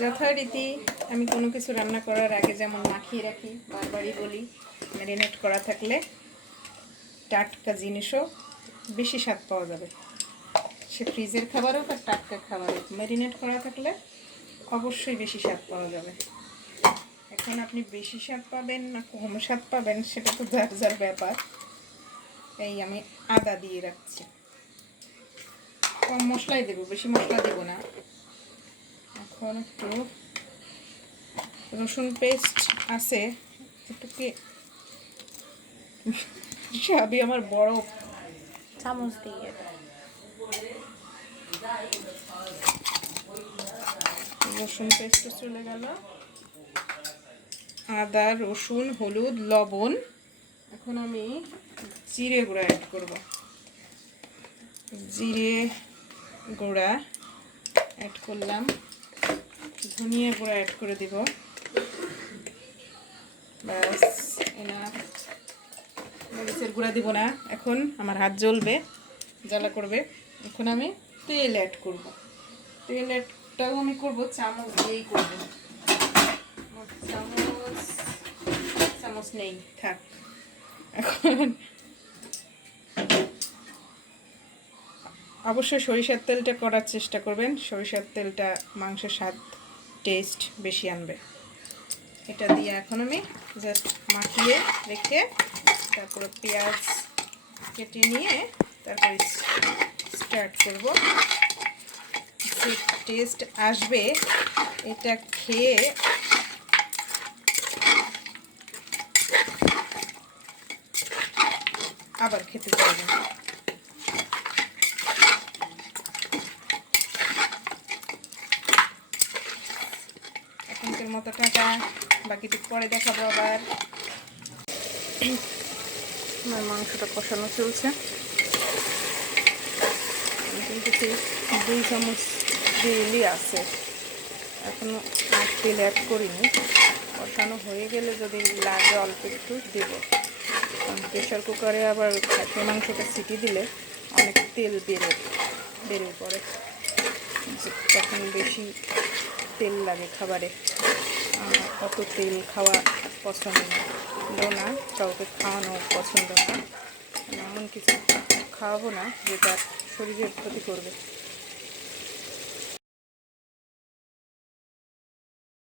যথারীতি আমি কোনো কিছু রান্না করার আগে যেমন মাখিয়ে রাখি, বারবারই বলি, ম্যারিনেট করা থাকলে টাটকা জিনিসও বেশি স্বাদ পাওয়া যাবে। সে ফ্রিজের খাবারও বা টাটকা খাবারও ম্যারিনেট করা থাকলে অবশ্যই বেশি স্বাদ পাওয়া যাবে। এখন আপনি বেশি স্বাদ পাবেন না কম স্বাদ পাবেন সেটা তো যার যার ব্যাপার। এই আমি আদা দিয়ে রাখছি, কম মশলাই দেবো, বেশি মশলা দেবো না। এখন একটু রসুন পেস্ট আছে, একটু সবই আমার বড় চামচ দিয়ে রসুন পেস্ট চলে গেল, আদা রসুন হলুদ লবণ। এখন আমি জিরে গুঁড়া অ্যাড করব, জিরে গুঁড়া অ্যাড করলাম, ধনিয়া গুঁড়া অ্যাড করে দিব, ব্যাস এনাফ। মরিচের গুঁড়া দিব না, এখন আমার হাত জ্বলবে, জ্বালা করবে। এখন আমি তেল অ্যাড করব, তেল অ্যাডটাও আমি করব চামচ দিয়েই করব, চামচ নেই থাক। এখন অবশ্যই সরিষার তেলটা করার চেষ্টা করবেন, সরিষার তেলটা মাংসের স্বাদ টেস্ট বেশি আনবে। এটা দিয়ে এখন আমি জাস্ট মাখিয়ে রেখে তারপরে পেঁয়াজ কেটে নিয়ে তারপরে স্টার্ট করব। যে টেস্ট আসবে এটা খেয়ে আবার খেতে চাইবেন। এখনকার মতো টাকা, বাকিটুকু পরে দেখাবো আবার। আমার মাংসটা কষানো চলছে, কিন্তু 2 চামচ তেলই আছে, এখনো আর তেল অ্যাড করিনি। কষানো হয়ে গেলে যদি লাগে অল্প একটু দেব, কারণ প্রেশার কুকারে আবার খাসির মাংসটা সিটি দিলে অনেক তেল বেড়ে পড়ে, তখন বেশি তেল লাগে খাবারে। অত তেল খাওয়া পছন্দ না, কাউকে খাওয়ানো পছন্দ না, এমন কিছু খাওয়াবো না যেটা শরীরের ক্ষতি করবে।